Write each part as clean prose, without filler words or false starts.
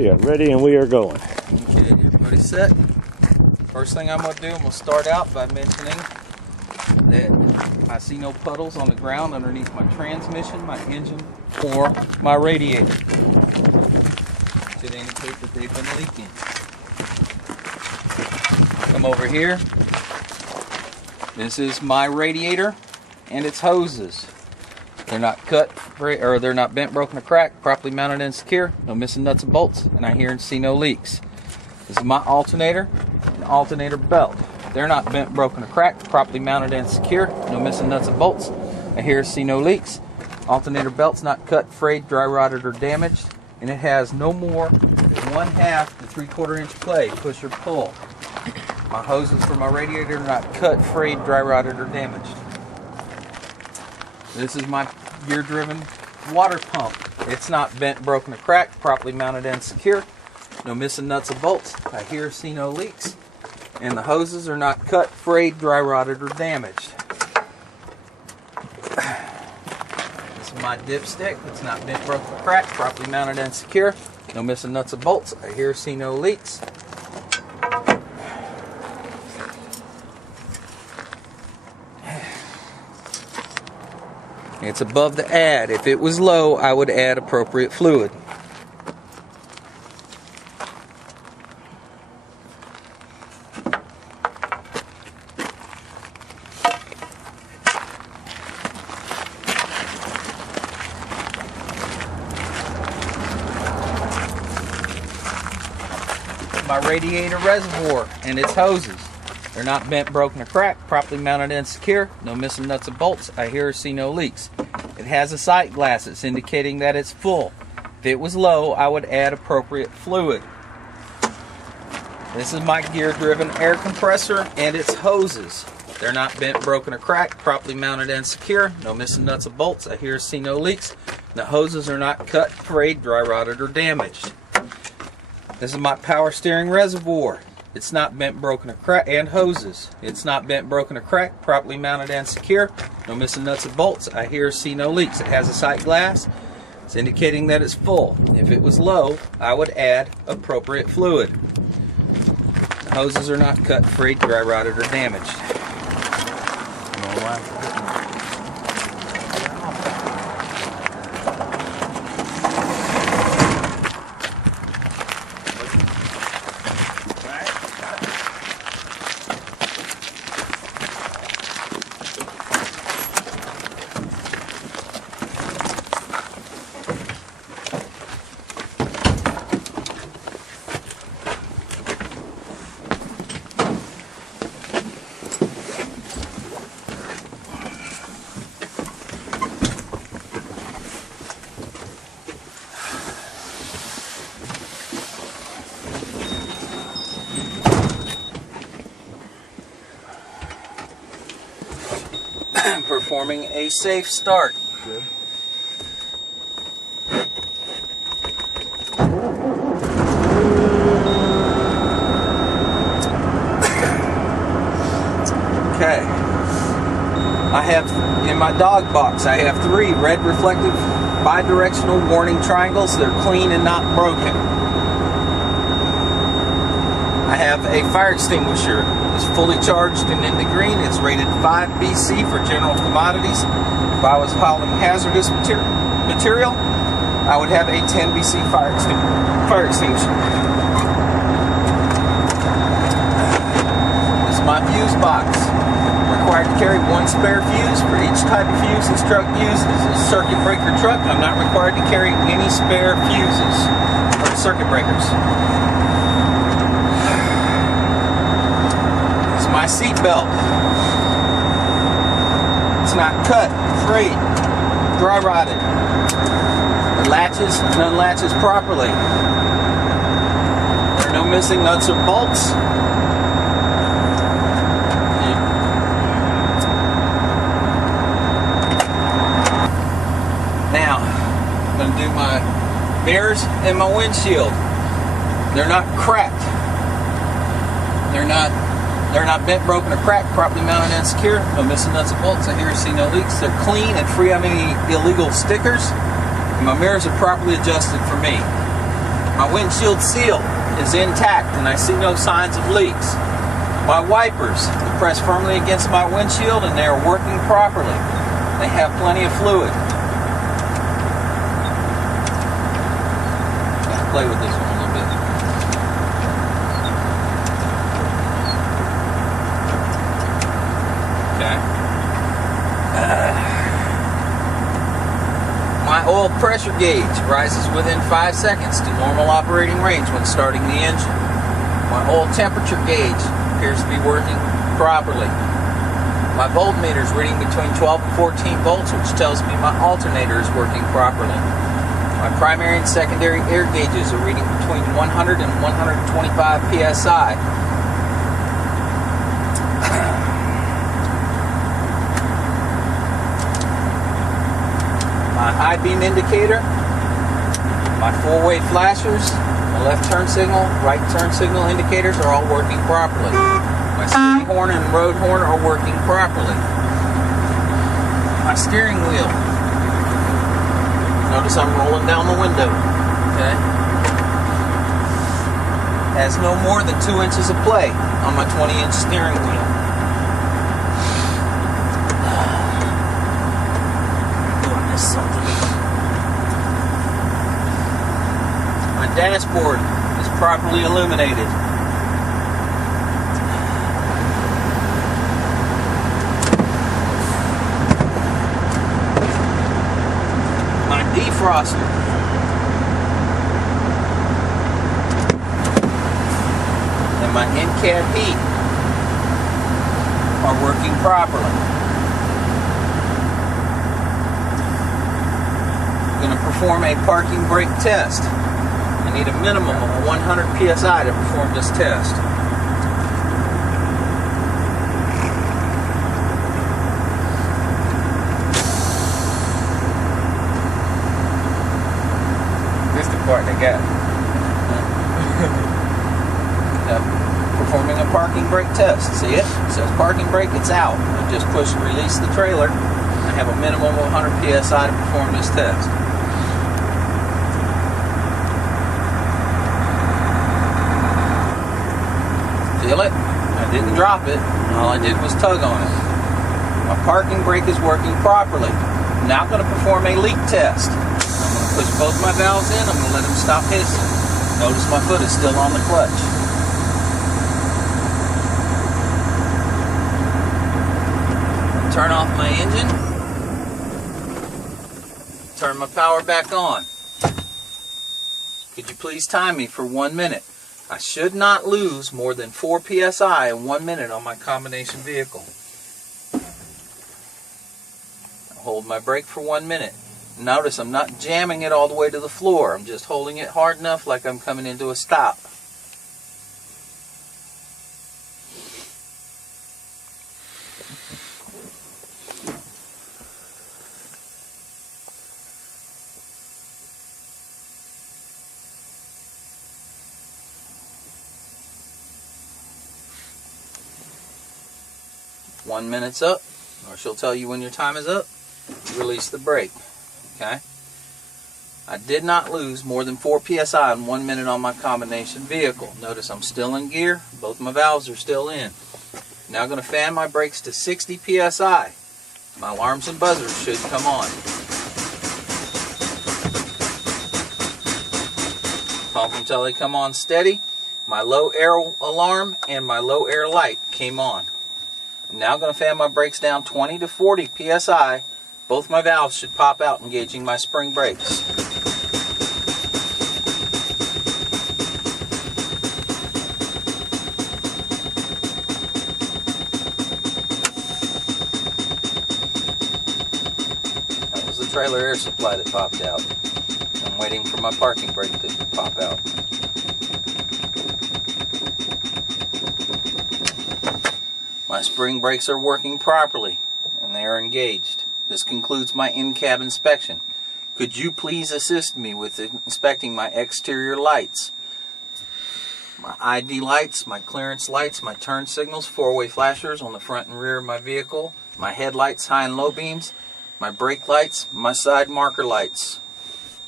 Yeah, ready, and we are going. Okay, everybody set? First thing I'm going to do, I'm going to start out by mentioning that I see no puddles on the ground underneath my transmission, my engine, or my radiator. Should indicate that they've been leaking. Come over here. This is my radiator and its hoses. They're not cut, or they're not bent, broken, or cracked, properly mounted and secure, no missing nuts and bolts, and I hear and see no leaks. This is my alternator and alternator belt. They're not bent, broken, or cracked, properly mounted and secure, no missing nuts and bolts, I hear and see no leaks. Alternator belt's not cut, frayed, dry rotted, or damaged, and it has no more than 1/2 to 3/4 inch play, push or pull. My hoses for my radiator are not cut, frayed, dry rotted, or damaged. This is my gear-driven water pump. It's not bent, broken, or cracked, properly mounted and secure. No missing nuts and bolts. I hear, see no leaks. And the hoses are not cut, frayed, dry rotted, or damaged. This is my dipstick. It's not bent, broken, or cracked, properly mounted and secure. No missing nuts and bolts. I hear, see no leaks. It's above the add. If it was low, I would add appropriate fluid. My radiator reservoir and its hoses. They're not bent, broken, or cracked, properly mounted and secure, no missing nuts and bolts, I hear or see no leaks. It has a sight glasses indicating that it's full. If it was low, I would add appropriate fluid. This is my gear-driven air compressor and its hoses. They're not bent, broken, or cracked, properly mounted and secure, no missing nuts and bolts, I hear or see no leaks. The hoses are not cut, frayed, dry rotted, or damaged. This is my power steering reservoir. It's not bent, broken, or cracked, and hoses. It's not bent, broken, or cracked, properly mounted and secure. No missing nuts and bolts. I hear or see no leaks. It has a sight glass. It's indicating that it's full. If it was low, I would add appropriate fluid. The hoses are not cut, frayed, dry rotted, or damaged. Performing a safe start. Good. Okay. I have in my dog box, I have 3 red reflective bidirectional warning triangles. They're clean and not broken. I have a fire extinguisher. It's fully charged and in the green. It's rated 5 BC for general commodities. If I was hauling hazardous material, I would have a 10 BC fire extinguisher. This is my fuse box. I'm required to carry 1 spare fuse for each type of fuse this truck uses. It's a circuit breaker truck. I'm not required to carry any spare fuses or circuit breakers. My seat belt. It's not cut, frayed, dry rotted. It latches and unlatches properly. There are no missing nuts or bolts. Now, I'm going to do my mirrors and my windshield. They're not cracked. They're not bent, broken, or cracked, properly mounted and secure. No missing nuts and bolts. I hear or see no leaks. They're clean and free of any illegal stickers. And my mirrors are properly adjusted for me. My windshield seal is intact and I see no signs of leaks. My wipers are pressed firmly against my windshield and they are working properly. They have plenty of fluid. Let's play with this one a little bit. Okay. My oil pressure gauge rises within 5 seconds to normal operating range when starting the engine. My oil temperature gauge appears to be working properly. My voltmeter is reading between 12 and 14 volts, which tells me my alternator is working properly. My primary and secondary air gauges are reading between 100 and 125 psi. My high beam indicator, my four-way flashers, my left turn signal, right turn signal indicators are all working properly. My city horn and road horn are working properly. My steering wheel, notice I'm rolling down the window, okay? Has no more than 2 inches of play on my 20-inch steering wheel. My dashboard is properly illuminated. My defroster and my in-cab heat are working properly. I'm going to perform a parking brake test. I need a minimum of 100 psi to perform this test. This is the part they got. Performing a parking brake test. See it? It says parking brake, it's out. I just push and release the trailer. I have a minimum of 100 psi to perform this test. Feel it? I didn't drop it. All I did was tug on it. My parking brake is working properly. I'm now going to perform a leak test. I'm going to push both my valves in. I'm going to let them stop hissing. Notice my foot is still on the clutch. Turn off my engine. Turn my power back on. Could you please time me for 1 minute? I should not lose more than 4 psi in 1 minute on my combination vehicle. I'll hold my brake for 1 minute. Notice I'm not jamming it all the way to the floor. I'm just holding it hard enough like I'm coming into a stop. One minute's up, or she'll tell you when your time is up. Release the brake. Okay? I did not lose more than 4 psi in 1 minute on my combination vehicle. Notice I'm still in gear. Both my valves are still in. Now I'm going to fan my brakes to 60 psi. My alarms and buzzers should come on. Pump until they come on steady. My low air alarm and my low air light came on. I'm now going to fan my brakes down 20 to 40 psi. Both my valves should pop out, engaging my spring brakes. That was the trailer air supply that popped out. I'm waiting for my parking brake to pop out. My spring brakes are working properly and they are engaged. This concludes my in-cab inspection. Could you please assist me with inspecting my exterior lights? My ID lights, my clearance lights, my turn signals, four-way flashers on the front and rear of my vehicle, my headlights, high and low beams, my brake lights, my side marker lights.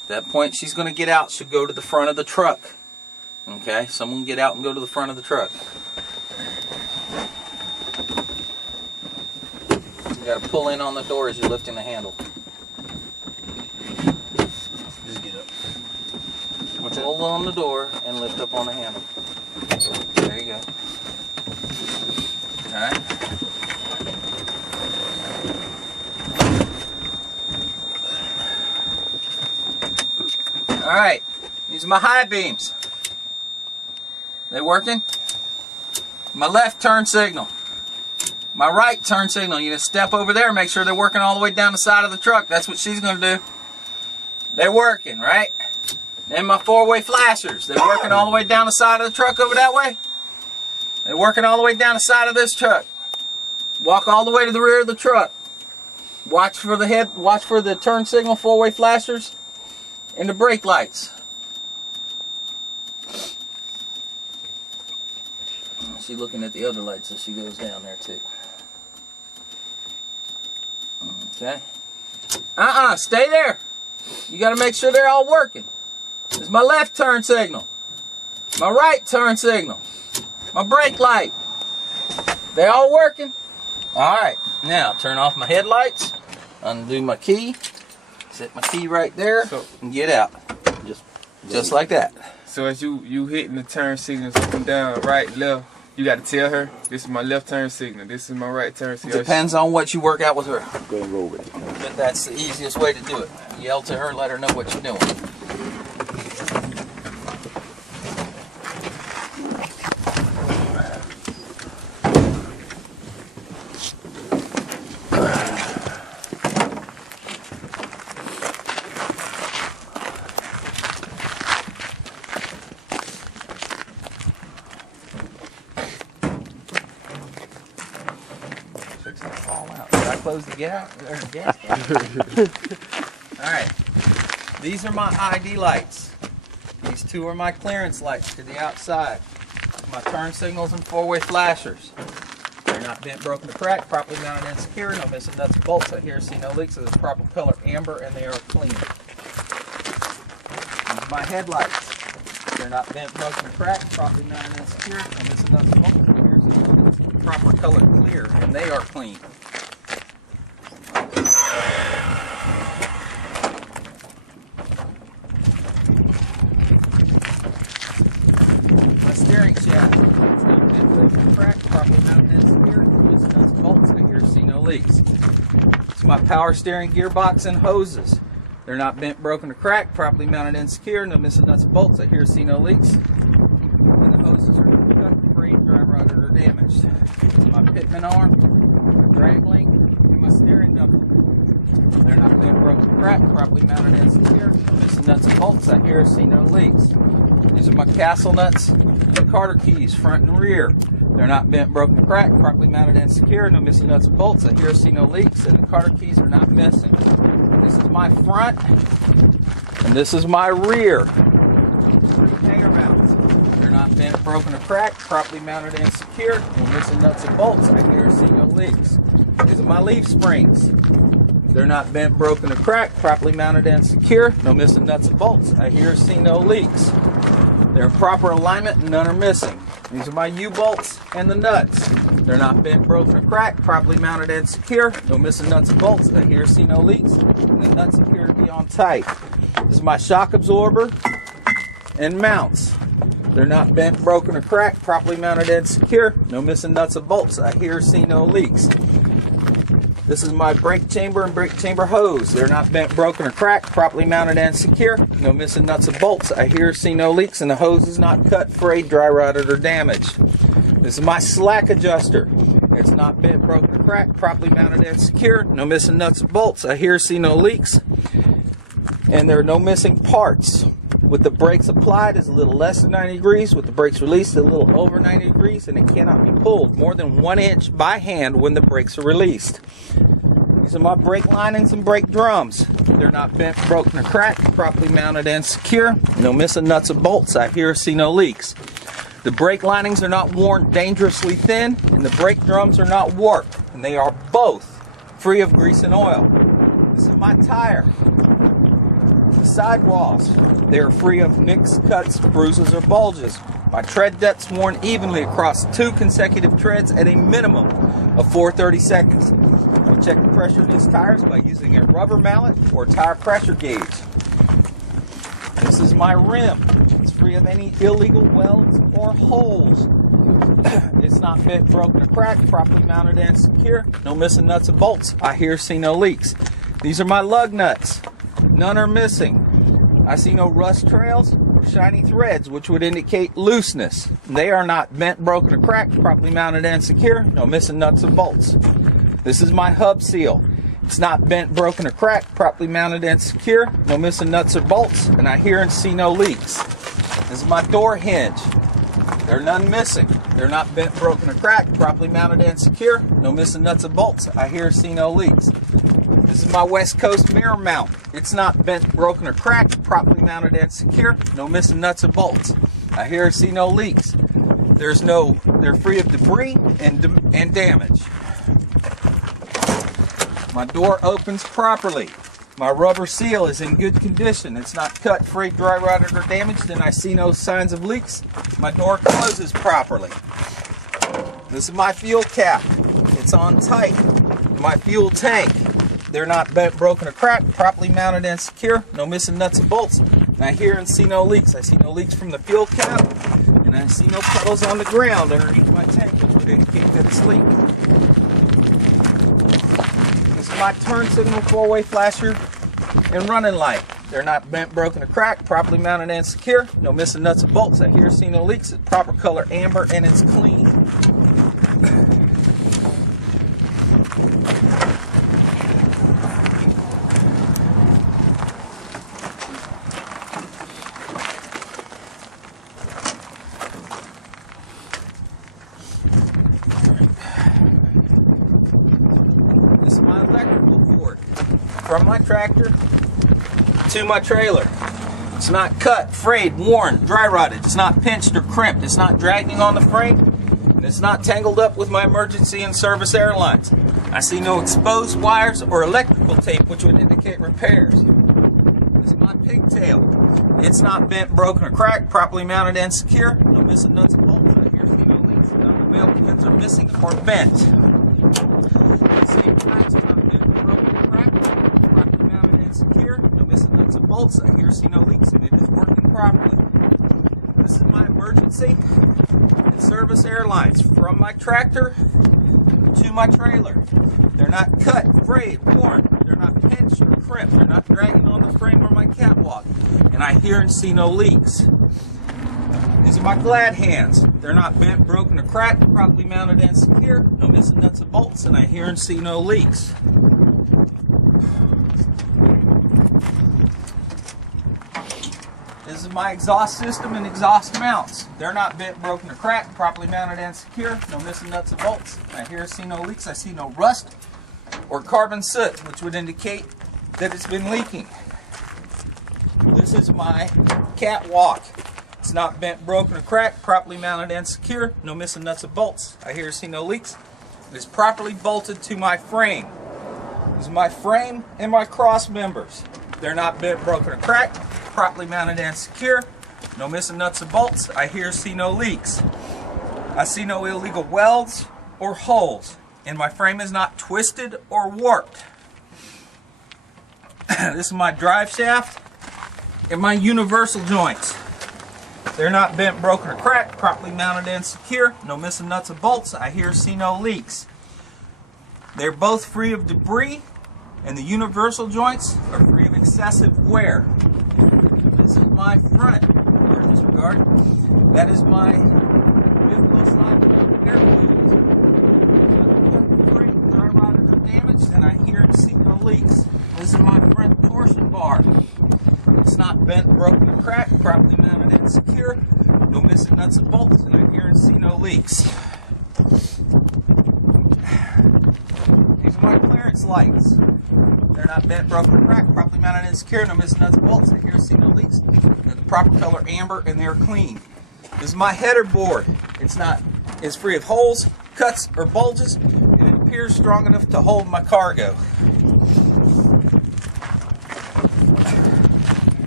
At that point, she's going to get out. She'll go to the front of the truck. Okay, someone get out and go to the front of the truck. You got to pull in on the door as you're lifting the handle. Just get up. Pull on the door and lift up on the handle. There you go. Alright. Alright. These are my high beams. They working? My left turn signal. My right turn signal. You just step over there and make sure they're working all the way down the side of the truck. That's what she's going to do. They're working, right? And my four-way flashers. They're working all the way down the side of the truck over that way. They're working all the way down the side of this truck. Walk all the way to the rear of the truck. Watch for the head. Watch for the turn signal, four-way flashers, and the brake lights. She's looking at the other lights as she goes down there too. Okay. Stay there. You got to make sure they're all working. This is my left turn signal. My right turn signal. My brake light. They all working? Alright. Now turn off my headlights. Undo my key. Set my key right there and get out. Just like that. So as you hitting the turn signals up and down, right, left, you got to tell her, this is my left turn signal, this is my right turn signal. Depends on what you work out with her. Go and roll with it. But that's the easiest way to do it. Yell to her, let her know what you're doing. Close the gas. Alright. These are my ID lights. These two are my clearance lights to the outside. My turn signals and four-way flashers. They're not bent, broken, or cracked. Properly mounted and secure. No missing nuts and bolts. I hear see no leaks. It's proper color amber and they are clean. These are my headlights. They're not bent, broken, or cracked. Properly mounted and secure. No missing nuts and bolts. I hear see no leaks. Proper color clear and they are clean. Steering shaft. It's not bent, broken, cracked, properly mounted and secure. It's nuts and bolts. I hear see no leaks. It's my power steering gearbox and hoses. They're not bent, broken, or cracked, properly mounted and secure. No missing nuts and bolts. I hear see no leaks. And the hoses are not cut, free, dry rotted, or damaged. It's my pitman arm, my drag link, and my steering knuckle. They're not bent, broken, or cracked, properly mounted and secure. No missing nuts and bolts. I hear see no leaks. These are my castle nuts and Carter keys, front and rear. They're not bent, broken, or cracked, properly mounted and secure. No missing nuts and bolts. I hear see no leaks, and the Carter keys are not missing. This is my front, and this is my rear. Hanger mounts. They're not bent, broken, or cracked, properly mounted and secure. No missing nuts and bolts. I hear see no leaks. These are my leaf springs. They're not bent, broken, or cracked, properly mounted and secure. No missing nuts and bolts. I hear see no leaks. They're in proper alignment and none are missing. These are my U-bolts and the nuts. They're not bent, broken, or cracked, properly mounted and secure. No missing nuts and bolts. I hear see no leaks. And the nuts appear to be on tight. This is my shock absorber and mounts. They're not bent, broken, or cracked, properly mounted and secure. No missing nuts and bolts. I hear see no leaks. This is my brake chamber and brake chamber hose. They're not bent, broken, or cracked, properly mounted and secure. No missing nuts and bolts. I hear see no leaks, and the hose is not cut, frayed, dry rotted, or damaged. This is my slack adjuster. It's not bent, broken, or cracked, properly mounted and secure. No missing nuts and bolts. I hear see no leaks, and there are no missing parts. With the brakes applied, is a little less than 90 degrees. With the brakes released, a little over 90 degrees, and it cannot be pulled more than 1 inch by hand when the brakes are released. These are my brake linings and brake drums. They're not bent, broken, or cracked, properly mounted and secure. No missing nuts and bolts. I hear see no leaks. The brake linings are not worn dangerously thin, and the brake drums are not warped, and they are both free of grease and oil. This is my tire. The sidewalls, they are free of nicks, cuts, bruises, or bulges. My tread depths worn evenly across 2 consecutive treads at a minimum of 430 seconds. I'll check the pressure in these tires by using a rubber mallet or tire pressure gauge. This is my rim. It's free of any illegal welds or holes. It's not bent, broken, or cracked, properly mounted and secure. No missing nuts or bolts. I hear, see no leaks. These are my lug nuts. None are missing. I see no rust trails or shiny threads, which would indicate looseness. They are not bent, broken, or cracked, properly mounted and secure. No missing nuts or bolts. This is my hub seal. It's not bent, broken, or cracked, properly mounted and secure. No missing nuts or bolts, and I hear and see no leaks. This is my door hinge. There are none missing. They're not bent, broken, or cracked, properly mounted and secure. No missing nuts or bolts. I hear and see no leaks. This is my West Coast mirror mount. It's not bent, broken, or cracked, properly mounted and secure. No missing nuts or bolts. I hear and see no leaks. They're free of debris and damage. My door opens properly. My rubber seal is in good condition. It's not cut, frayed, dry rotted, or damaged, and I see no signs of leaks. My door closes properly. This is my fuel cap. It's on tight. My fuel tank. They're not bent, broken, or cracked, properly mounted and secure. No missing nuts and bolts. And I hear and see no leaks. I see no leaks from the fuel cap, and I see no puddles on the ground underneath my tank, which would indicate that it's leaking. My turn signal, 4-way flasher, and running light. They're not bent, broken, or cracked, properly mounted and secure. No missing nuts or bolts. I hear, see no leaks. It's proper color amber and it's clean. This is my electrical cord from my tractor to my trailer. It's not cut, frayed, worn, dry rotted. It's not pinched or crimped. It's not dragging on the frame, and it's not tangled up with my emergency and service airlines. I see no exposed wires or electrical tape, which would indicate repairs. This is my pigtail. It's not bent, broken, or cracked, properly mounted and secure. No missing nuts and bolts. I hear, see no leaks. None of the belt pins are missing or bent. Same tracks, not bent, broken, or cracked, properly mounted and secure. No missing nuts and bolts. I hear, see no leaks, and it is working properly. This is my emergency and service airlines from my tractor to my trailer. They're not cut, frayed, worn. They're not pinched or crimped. They're not dragging on the frame or my catwalk. And I hear and see no leaks. These are my glad hands. They're not bent, broken, or cracked, properly mounted and secure. No missing nuts and bolts, and I hear and see no leaks. This is my exhaust system and exhaust mounts. They're not bent, broken, or cracked, properly mounted and secure. No missing nuts and bolts. I hear and see no leaks. I see no rust or carbon soot, which would indicate that it's been leaking. This is my catwalk. It's not bent, broken, or cracked, properly mounted and secure. No missing nuts or bolts. I hear and see no leaks. It is properly bolted to my frame. This is my frame and my cross members. They're not bent, broken, or cracked, properly mounted and secure. No missing nuts or bolts. I hear and see no leaks. I see no illegal welds or holes. And my frame is not twisted or warped. This is my drive shaft and my universal joints. They're not bent, broken, or cracked, properly mounted and secure. No missing nuts or bolts. I hear, see no leaks. They're both free of debris, and the universal joints are free of excessive wear. This is my front. Disregard. That is my fifth wheel slide air filters. Dry rotted or damaged, and I hear and see no leaks. This is my front torsion bar. It's not bent, broken, or cracked, properly mounted and secure. No missing nuts and bolts, and I hear and see no leaks. These are my clearance lights. They're not bent, broken, or cracked, properly mounted and secure. No missing nuts and bolts. I hear and see no leaks. They're the proper color amber, and they're clean. This is my header board. It's free of holes, cuts, or bulges, and it appears strong enough to hold my cargo.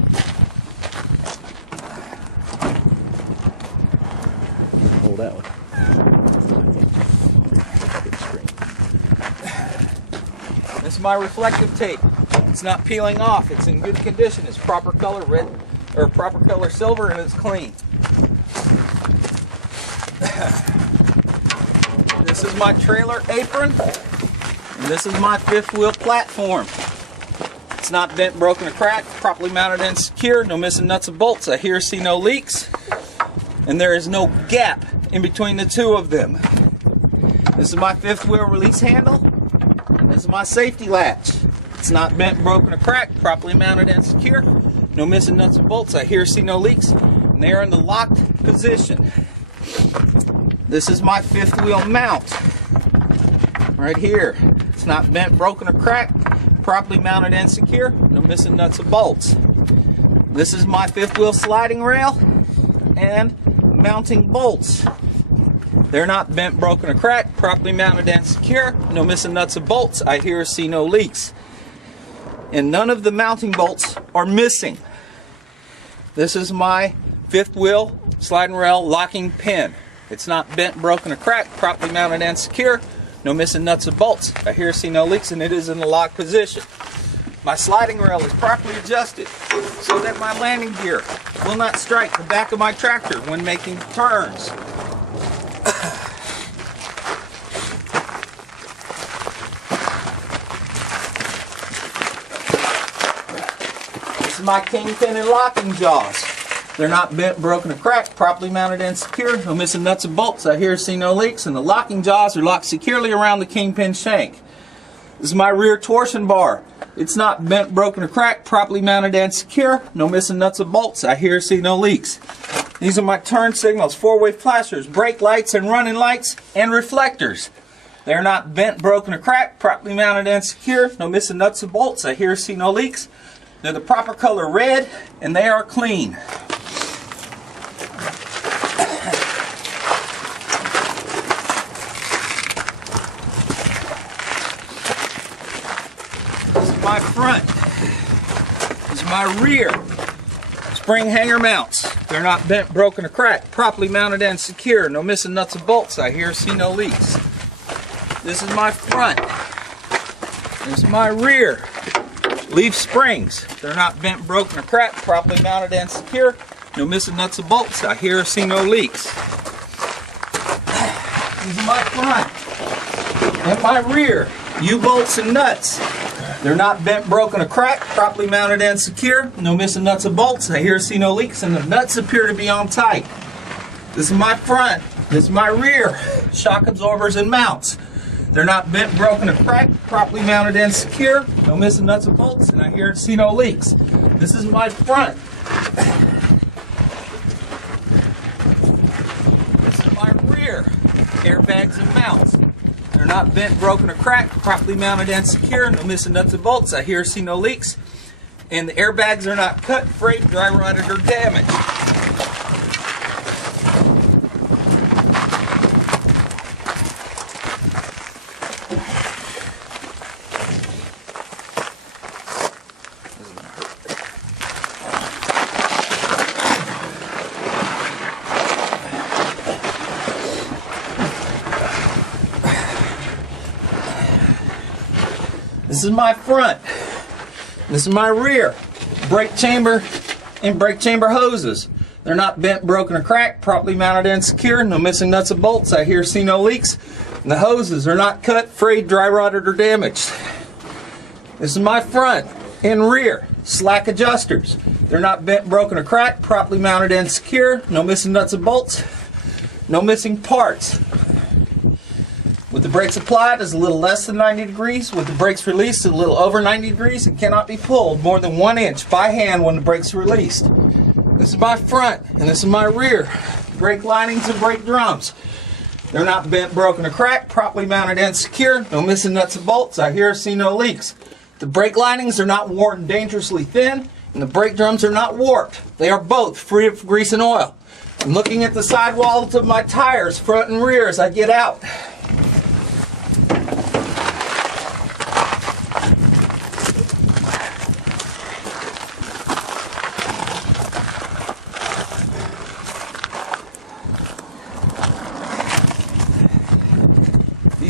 pull that one. This is my reflective tape. It's not peeling off. It's in good condition. It's proper color red, or proper color silver, and it's clean. This is my trailer apron, and this is my fifth wheel platform. It's not bent, broken, or cracked, properly mounted and secure, no missing nuts and bolts. I hear, see no leaks, and there is no gap in between the two of them. This is my fifth wheel release handle, and this is my safety latch. It's not bent, broken, or cracked, properly mounted and secure, no missing nuts and bolts. I hear, see no leaks, and they are in the locked position. This is my fifth wheel mount, right here. It's not bent, broken, or cracked, properly mounted and secure, no missing nuts or bolts. This is my fifth wheel sliding rail and mounting bolts. They're not bent, broken, or cracked, properly mounted and secure, no missing nuts or bolts. I hear, see no leaks. And none of the mounting bolts are missing. This is my fifth wheel sliding rail locking pin. It's not bent, broken, or cracked, properly mounted and secure, no missing nuts or bolts. I hear, see no leaks, and it is in the locked position. My sliding rail is properly adjusted so that my landing gear will not strike the back of my tractor when making turns. This is my kingpin and locking jaws. They're not bent, broken, or cracked, properly mounted and secure, no missing nuts and bolts. I hear, see no leaks, and the locking jaws are locked securely around the kingpin shank. This is my rear torsion bar. It's not bent, broken, or cracked, properly mounted and secure, no missing nuts or bolts. I hear, see no leaks. These are my turn signals, four-way flashers, brake lights and running lights, and reflectors. They're not bent, broken, or cracked, properly mounted and secure, no missing nuts or bolts. I hear, see no leaks. They're the proper color red, and they are clean. My front. This is my rear. Spring hanger mounts. They're not bent, broken, or cracked. Properly mounted and secure. No missing nuts and bolts. I hear, see no leaks. This is my front. This is my rear. Leaf springs. They're not bent, broken, or cracked. Properly mounted and secure. No missing nuts and bolts. I hear, see no leaks. This is my front. And my rear. U-bolts and nuts. They're not bent, broken, or cracked, properly mounted and secure, no missing nuts or bolts. I hear, see no leaks, and the nuts appear to be on tight. This is my front. This is my rear. Shock absorbers and mounts. They're not bent, broken, or cracked, properly mounted and secure, no missing nuts or bolts, and I hear, see no leaks. This is my front. This is my rear. Airbags and mounts. They're not bent, broken, or cracked, properly mounted and secure, no missing nuts and bolts. I hear, see no leaks. And the airbags are not cut, frayed, dry rotted, or damaged. This is my front. This is my rear. Brake chamber and brake chamber hoses. They're not bent, broken, or cracked, properly mounted and secure, no missing nuts or bolts. I hear, see no leaks. And the hoses are not cut, frayed, dry rotted, or damaged. This is my front and rear. Slack adjusters. They're not bent, broken, or cracked, properly mounted and secure, no missing nuts or bolts, no missing parts. With the brakes applied, it's a little less than 90 degrees. With the brakes released, it's a little over 90 degrees and cannot be pulled more than 1 inch by hand when the brakes are released. This is my front and this is my rear. Brake linings and brake drums. They're not bent, broken, or cracked, properly mounted and secure, no missing nuts and bolts. I hear, see no leaks. The brake linings are not worn and dangerously thin, and the brake drums are not warped. They are both free of grease and oil. I'm looking at the sidewalls of my tires, front and rear, as I get out.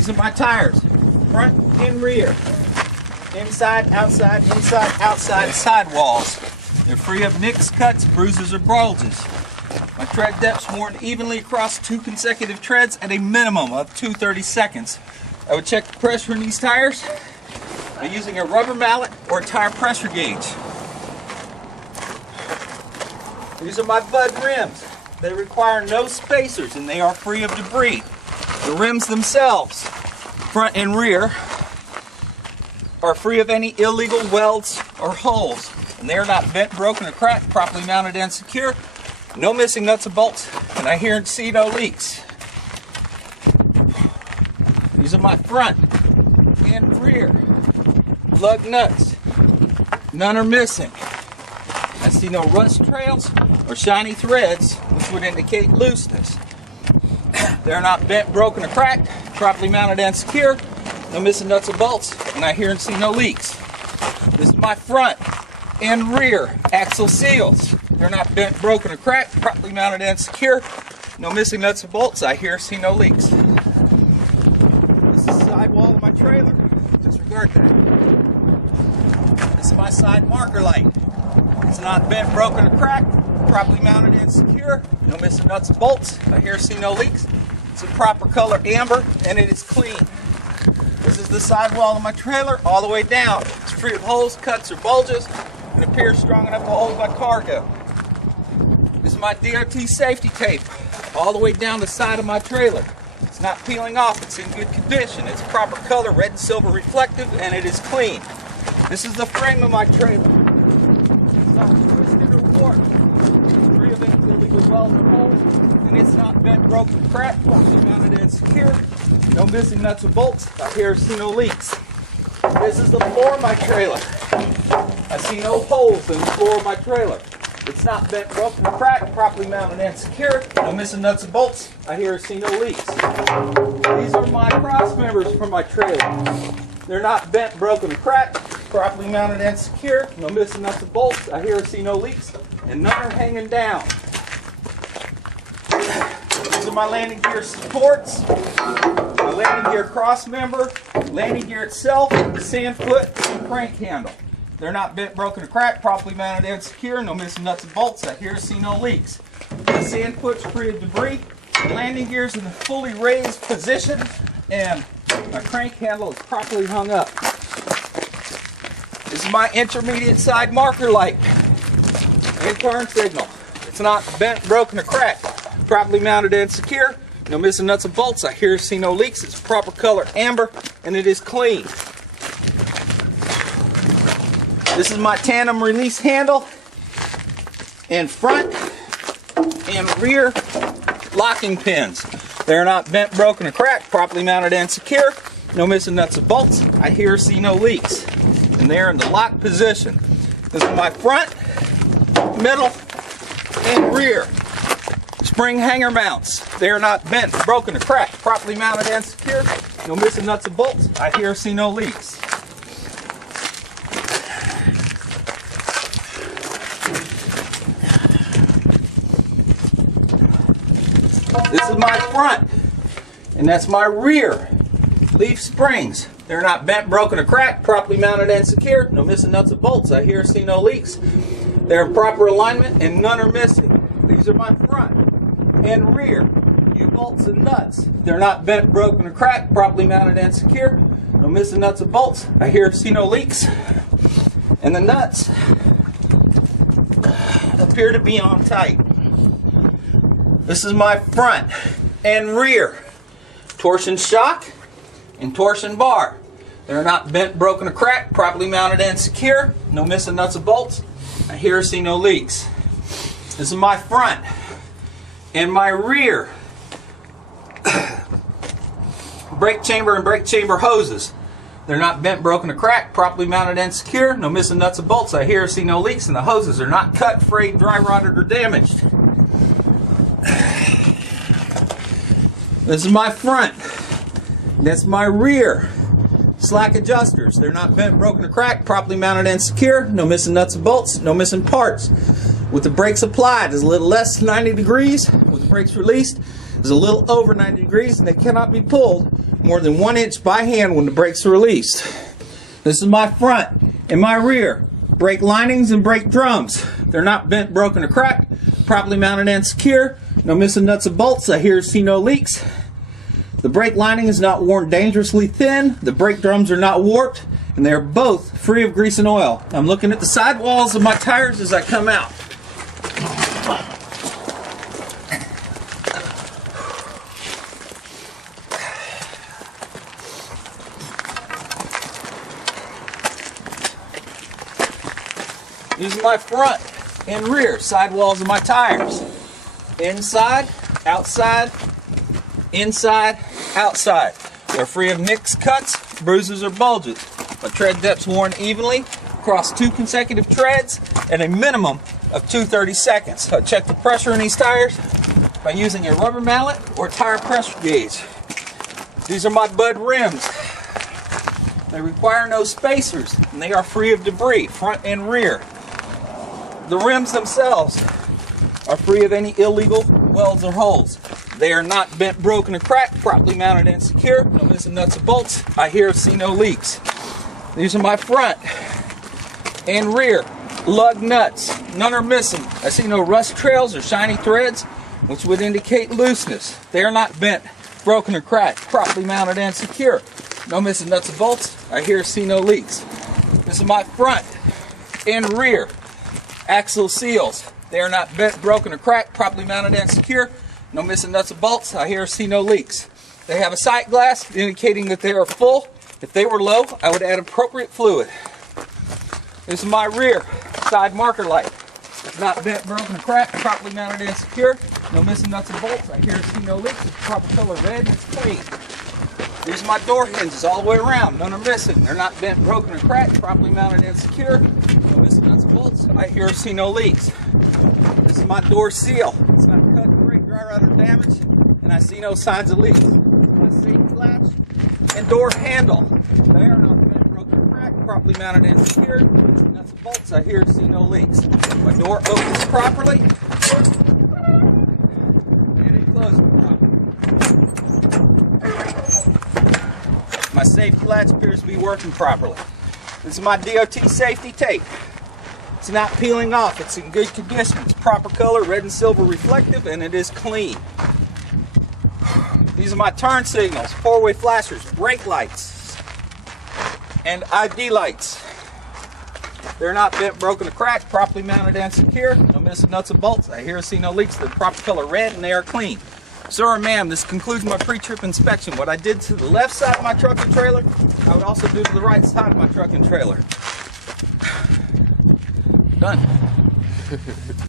These are my tires, front and rear. Inside, outside, sidewalls. They're free of nicks, cuts, bruises, or bulges. My tread depth's worn evenly across 2 consecutive treads at a minimum of 2 seconds. I would check the pressure in these tires by using a rubber mallet or a tire pressure gauge. These are my Bud rims. They require no spacers and they are free of debris. The rims themselves, front and rear, are free of any illegal welds or holes. And they are not bent, broken, or cracked, properly mounted and secure. No missing nuts or bolts, and I hear and see no leaks. These are my front and rear lug nuts. None are missing. I see no rust trails or shiny threads, which would indicate looseness. They're not bent, broken, or cracked, properly mounted and secure. No missing nuts or bolts, and I hear and see no leaks. This is my front and rear axle seals. They're not bent, broken, or cracked, properly mounted and secure. No missing nuts or bolts, I hear and see no leaks. This is the side wall of my trailer. Disregard that. This is my side marker light. It's not bent, broken, or cracked, properly mounted and secure. No missing nuts or bolts, I hear and see no leaks. It's a proper color amber, and it is clean. This is the sidewall of my trailer all the way down. It's free of holes, cuts, or bulges, and appears strong enough to hold my cargo. This is my DOT safety tape all the way down the side of my trailer. It's not peeling off, it's in good condition. It's proper color, red and silver reflective, and it is clean. This is the frame of my trailer. It's not twisted or warped. It's free of any illegal welds or holes, and it's not bent, broken, cracked, properly mounted and secure. No missing nuts or bolts. I hear or see no leaks. This is the floor of my trailer. I see no holes in the floor of my trailer. It's not bent, broken, or cracked, properly mounted and secure. No missing nuts or bolts. I hear or see no leaks. These are my cross members for my trailer. They're not bent, broken, or cracked, properly mounted and secure. No missing nuts or bolts. I hear or see no leaks. And none are hanging down. These are my landing gear supports. My landing gear cross member, landing gear itself, the sand foot, and crank handle. They're not bent, broken, or cracked, properly mounted and secure. No missing nuts and bolts. I hear or see no leaks. The sand foot's free of debris. The landing gear's in a fully raised position, and my crank handle is properly hung up. This is my intermediate side marker light and turn signal. It's not bent, broken, or cracked, properly mounted and secure. No missing nuts and bolts. I hear or see no leaks. It's proper color amber, and it is clean. This is my tandem release handle and front and rear locking pins. They're not bent, broken, or cracked, properly mounted and secure. No missing nuts or bolts. I hear or see no leaks. And they're in the lock position. This is my front, middle, and rear spring hanger mounts. They are not bent, broken, or cracked, properly mounted and secure. No missing nuts or bolts. I hear or see no leaks. This is my front, and that's my rear leaf springs. They're not bent, broken, or cracked, properly mounted and secure. No missing nuts or bolts. I hear or see no leaks. They're in proper alignment, and none are missing. These are my front and rear U-bolts and nuts. They're not bent, broken, or cracked, properly mounted and secure. No missing nuts or bolts. I hear or see no leaks. And the nuts appear to be on tight. This is my front and rear torsion shock and torsion bar. They're not bent, broken, or cracked, properly mounted and secure. No missing nuts or bolts. I hear or see no leaks. This is my front and my rear brake chamber and brake chamber hoses. They're not bent, broken, or cracked, properly mounted and secure. No missing nuts or bolts. I hear or see no leaks, and the hoses are not cut, frayed, dry rotted, or damaged. This is my front. That's my rear slack adjusters. They're not bent, broken, or cracked, properly mounted and secure. No missing nuts and bolts, no missing parts. With the brakes applied, it's a little less than 90 degrees. With brakes released is a little over 90 degrees, and they cannot be pulled more than 1 inch by hand when the brakes are released. This is my front and my rear brake linings and brake drums. They're not bent, broken, or cracked, properly mounted and secure. No missing nuts and bolts. I hear see no leaks. The brake lining is not worn dangerously thin. The brake drums are not warped, and they are both free of grease and oil. I'm looking at the sidewalls of my tires as I come out. These are my front and rear sidewalls of my tires. Inside, outside, inside, outside. They're free of nicks, cuts, bruises, or bulges. My tread depth's worn evenly across 2 consecutive treads at a minimum of 2 seconds. I check the pressure in these tires by using a rubber mallet or tire pressure gauge. These are my Bud rims. They require no spacers, and they are free of debris, front and rear. The rims themselves are free of any illegal welds or holes. They are not bent, broken, or cracked, properly mounted and secure. No missing nuts or bolts. I hear see no leaks. These are my front and rear lug nuts. None are missing. I see no rust trails or shiny threads, which would indicate looseness. They are not bent, broken, or cracked, properly mounted and secure. No missing nuts or bolts. I hear see no leaks. This is my front and rear axle seals. They are not bent, broken, or cracked, properly mounted and secure. No missing nuts or bolts. I hear see no leaks. They have a sight glass indicating that they are full. If they were low, I would add appropriate fluid. This is my rear side marker light. Not bent, broken, or cracked, properly mounted and secure. No missing nuts or bolts. I hear see no leaks. It's proper color red and it's clean. These are my door hinges all the way around. None are missing. They're not bent, broken, or cracked, properly mounted and secure. No missing nuts or bolts. I hear see no leaks. This is my door seal. It's not cut, break, dry rot, or damaged, and I see no signs of leaks. This is my safety latch and door handle. They are not bent, broken, or cracked, properly mounted and secure. Nuts and bolts. I hear see no leaks. My door opens properly, and it closes properly. My safety latch appears to be working properly. This is my DOT safety tape. It's not peeling off. It's in good condition. It's proper color, red and silver reflective, and it is clean. These are my turn signals, 4-way flashers, brake lights, and ID lights. They're not bent, broken, or cracked, properly mounted and secure. No missing nuts and bolts. I hear see no leaks. They're proper color red, and they are clean. Sir or ma'am, this concludes my pre-trip inspection. What I did to the left side of my truck and trailer, I would also do to the right side of my truck and trailer. Done.